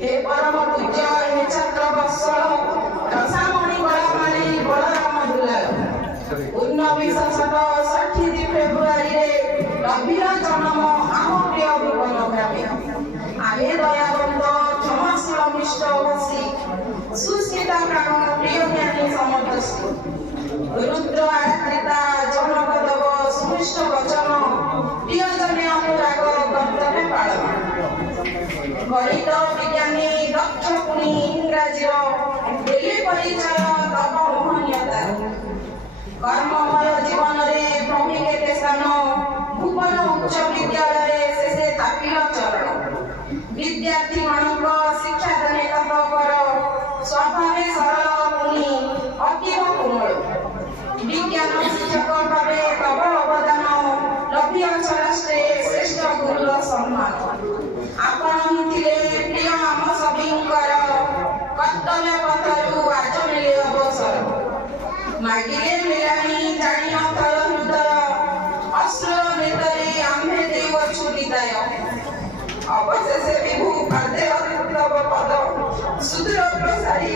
हे परम पूज्य हे छत्र वत्सल रसामणि बळामाळी बलराम दुलाल 1967 फेब्रुआरी रविर जन्म आम प्रिय भुवन ग्रामे आमे दयाबंद क्षमाशील मिष्ट भाषी सुस्मिता प्राण प्रिय ज्ञानी समदर्शी रुद्र आरात्रिता जनक देव सुमिष्ट वचन प्रियजने अनुराग कर्तव्य पालन गणित विज्ञानी दक्ष गुणी इंग्राजी डेली परिचय तब मोहनीयता कर्ममय जीवन रे प्रमिकेते स्थान भुवन उच्च विद्यालय से तापिल चरण विद्यार्थी मानक शिक्षा देने तत्पर स्वभावे सरल गुणी अतीव कोमल विज्ञान शिक्षक भावे तब अवदान लभ्य राष्ट्रे श्रेष्ठ गुरुर सम्मान आपण हिथिले प्रिय आम सभिंकर कर्तव्य पथरु आज मिले अवसर मागिले मिलानी जानी अथर हृदय अश्र नेतरे आम्हे देवछु विदाय अवशेषे विभु पादे तव पद सुदूर प्रसारी